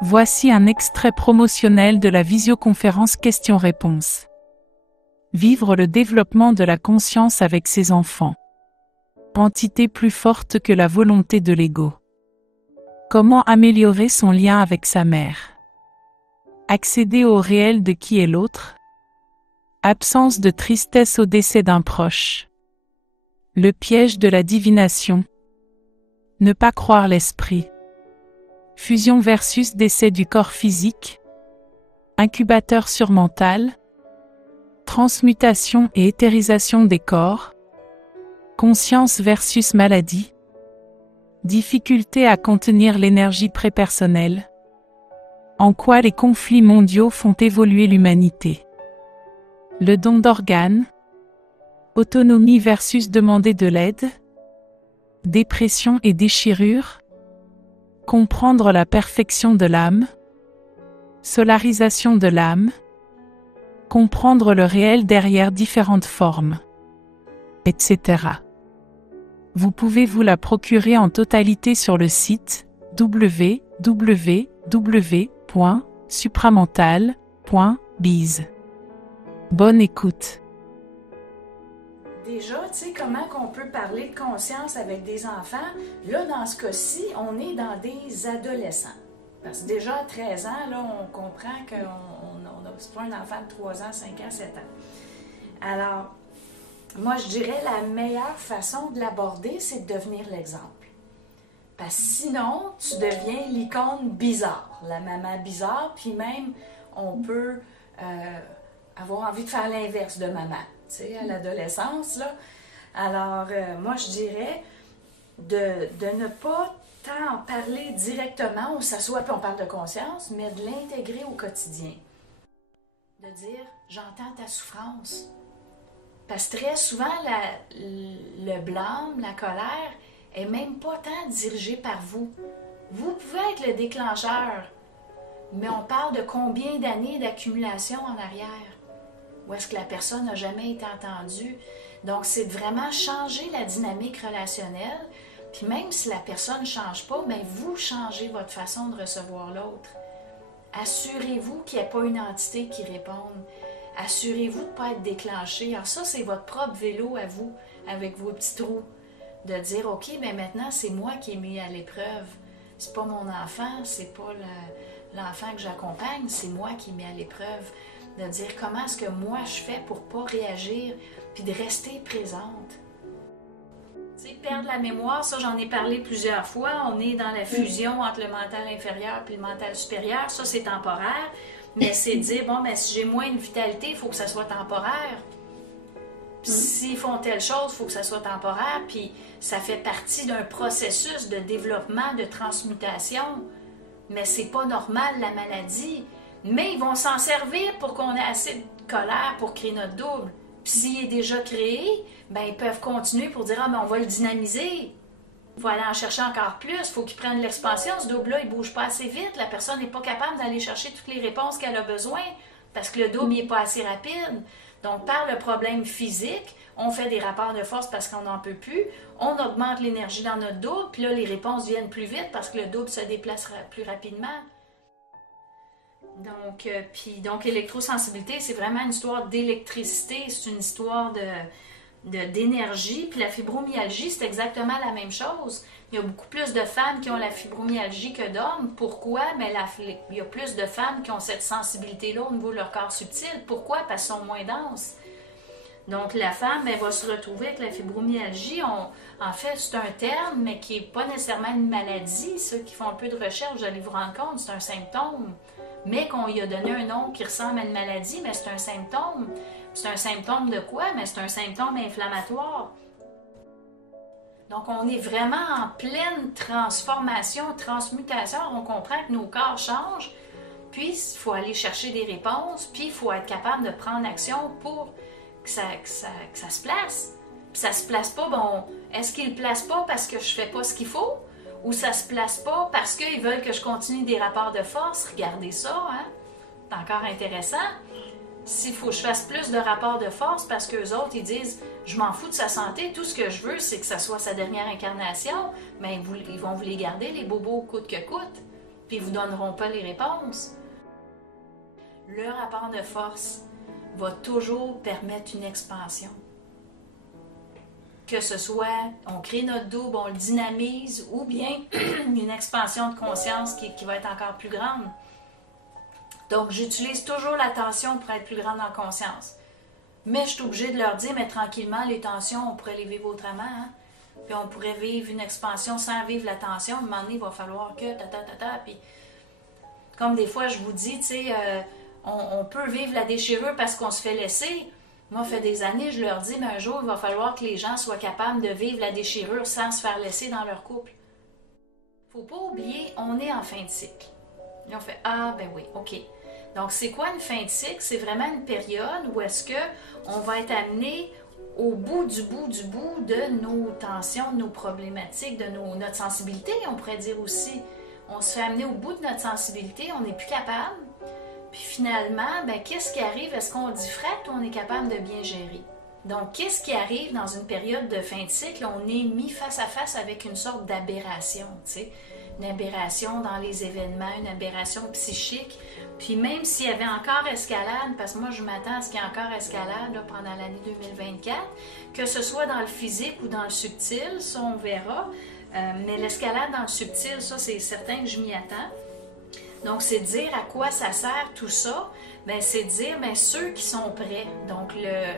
Voici un extrait promotionnel de la visioconférence questions-réponses. Vivre le développement de la conscience avec ses enfants. Entité plus forte que la volonté de l'ego. Comment améliorer son lien avec sa mère? Accéder au réel de qui est l'autre? Absence de tristesse au décès d'un proche. Le piège de la divination. Ne pas croire l'esprit. Fusion versus décès du corps physique. Incubateur surmental. Transmutation et éthérisation des corps. Conscience versus maladie. Difficulté à contenir l'énergie prépersonnelle. En quoi les conflits mondiaux font évoluer l'humanité. Le don d'organes. Autonomie versus demander de l'aide. Dépression et déchirure. Comprendre la perfection de l'âme. Solarisation de l'âme. Comprendre le réel derrière différentes formes. Etc. Vous pouvez vous la procurer en totalité sur le site www.supramental.biz. Bonne écoute. Déjà, tu sais, comment qu'on peut parler de conscience avec des enfants? Là, dans ce cas-ci, on est dans des adolescents. Parce que déjà, à 13 ans, là, on comprend que c'est pas un enfant de 3 ans, 5 ans, 7 ans. Alors, moi, je dirais la meilleure façon de l'aborder, c'est de devenir l'exemple. Parce que sinon, tu deviens l'icône bizarre, la maman bizarre, puis même, on peut avoir envie de faire l'inverse de maman, tu sais, à l'adolescence, là. Alors, moi, je dirais de ne pas tant en parler directement, on s'assoit puis on parle de conscience, mais de l'intégrer au quotidien. De dire, j'entends ta souffrance. Parce que très souvent, le blâme, la colère, est même pas tant dirigée par vous. Vous pouvez être le déclencheur, mais on parle de combien d'années d'accumulation en arrière? Où est-ce que la personne n'a jamais été entendue? Donc, c'est de vraiment changer la dynamique relationnelle, puis même si la personne ne change pas, bien, vous changez votre façon de recevoir l'autre. Assurez-vous qu'il n'y ait pas une entité qui réponde. Assurez-vous de ne pas être déclenché. Alors ça, c'est votre propre vélo à vous, avec vos petits trous. De dire, OK, bien maintenant, c'est moi qui ai mis à l'épreuve. C'est pas mon enfant, c'est pas l'enfant que j'accompagne, c'est moi qui ai mis à l'épreuve. De dire comment est-ce que moi je fais pour ne pas réagir, puis de rester présente. Tu sais, perdre la mémoire, ça j'en ai parlé plusieurs fois. On est dans la fusion entre le mental inférieur et le mental supérieur. Ça, c'est temporaire. Mais c'est dire, bon, ben, si j'ai moins de vitalité, il faut que ça soit temporaire. Puis s'ils font telle chose, il faut que ça soit temporaire. Puis ça fait partie d'un processus de développement, de transmutation. Mais c'est pas normal, la maladie. Mais ils vont s'en servir pour qu'on ait assez de colère pour créer notre double. Puis s'il est déjà créé, ben ils peuvent continuer pour dire, ah, ben on va le dynamiser. Il faut aller en chercher encore plus, il faut qu'il prenne l'expansion. Ce double-là, il ne bouge pas assez vite. La personne n'est pas capable d'aller chercher toutes les réponses qu'elle a besoin parce que le double n'est pas assez rapide. Donc, par le problème physique, on fait des rapports de force parce qu'on n'en peut plus. On augmente l'énergie dans notre double, puis là, les réponses viennent plus vite parce que le double se déplace plus rapidement. Donc, électrosensibilité, c'est vraiment une histoire d'électricité, c'est une histoire d'énergie. Puis la fibromyalgie, c'est exactement la même chose. Il y a beaucoup plus de femmes qui ont la fibromyalgie que d'hommes. Pourquoi? Mais il y a plus de femmes qui ont cette sensibilité-là au niveau de leur corps subtil. Pourquoi? Parce qu'elles sont moins denses. Donc la femme, elle va se retrouver avec la fibromyalgie. En fait, c'est un terme, mais qui n'est pas nécessairement une maladie. Ceux qui font un peu de recherche, vous allez vous rendre compte, c'est un symptôme. Mais qu'on lui a donné un nom qui ressemble à une maladie, mais c'est un symptôme. C'est un symptôme de quoi? Mais c'est un symptôme inflammatoire. Donc, on est vraiment en pleine transformation, transmutation. On comprend que nos corps changent, puis il faut aller chercher des réponses, puis il faut être capable de prendre action pour que ça se place. Puis ça se place pas, bon, est-ce qu'ils le placent pas parce que je fais pas ce qu'il faut? Ou ça se place pas parce qu'ils veulent que je continue des rapports de force? Regardez ça, hein? C'est encore intéressant. s'il faut que je fasse plus de rapports de force parce qu'eux autres, ils disent « Je m'en fous de sa santé, tout ce que je veux, c'est que ça soit sa dernière incarnation. » Mais ils vont vous les garder, les bobos, coûte que coûte, puis ils ne vous donneront pas les réponses. Le rapport de force va toujours permettre une expansion. Que ce soit, on crée notre double, on le dynamise, ou bien une expansion de conscience qui va être encore plus grande. Donc, j'utilise toujours la tension pour être plus grande en conscience. Mais je suis obligée de leur dire, mais tranquillement, les tensions, on pourrait les vivre autrement. Hein? Puis on pourrait vivre une expansion sans vivre la tension. À un moment donné, il va falloir que Puis, comme des fois, je vous dis, tu sais, on peut vivre la déchirure parce qu'on se fait laisser. Moi, ça fait des années, je leur dis, mais un jour, il va falloir que les gens soient capables de vivre la déchirure sans se faire laisser dans leur couple. Faut pas oublier, on est en fin de cycle. Et on fait, ah, ben oui, OK. Donc, c'est quoi une fin de cycle? C'est vraiment une période où est-ce qu'on va être amené au bout de nos tensions, de nos problématiques, de notre sensibilité, on pourrait dire aussi. On se fait amener au bout de notre sensibilité, on n'est plus capable. Puis finalement, ben, qu'est-ce qui arrive? Est-ce qu'on diffracte ou on est capable de bien gérer? Donc, qu'est-ce qui arrive dans une période de fin de cycle? On est mis face à face avec une sorte d'aberration, tu sais. Une aberration dans les événements, une aberration psychique. Puis même s'il y avait encore escalade, parce que moi je m'attends à ce qu'il y ait encore escalade là, pendant l'année 2024, que ce soit dans le physique ou dans le subtil, ça on verra. Mais l'escalade dans le subtil, ça c'est certain que je m'y attends. Donc, c'est de dire à quoi ça sert tout ça. Bien, c'est de dire, bien, ceux qui sont prêts, donc le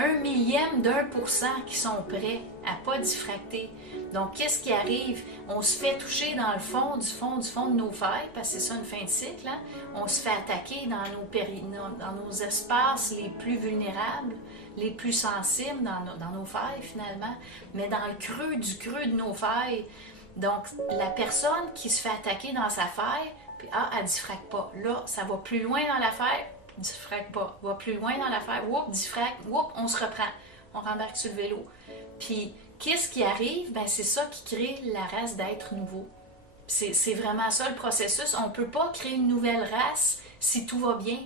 1/1000% qui sont prêts à ne pas diffracter. Donc, qu'est-ce qui arrive? On se fait toucher dans le fond de nos failles, parce que c'est ça une fin de cycle. Hein? On se fait attaquer dans nos espaces les plus vulnérables, les plus sensibles dans nos failles finalement, mais dans le creux de nos failles. Donc, la personne qui se fait attaquer dans sa faille, puis elle diffracte pas. Là, ça va plus loin dans l'affaire, diffracte pas. Va plus loin dans l'affaire, diffracte, on se reprend. On rembarque sur le vélo. Puis, qu'est-ce qui arrive? Ben, c'est ça qui crée la race d'êtres nouveaux. C'est vraiment ça le processus. On ne peut pas créer une nouvelle race si tout va bien.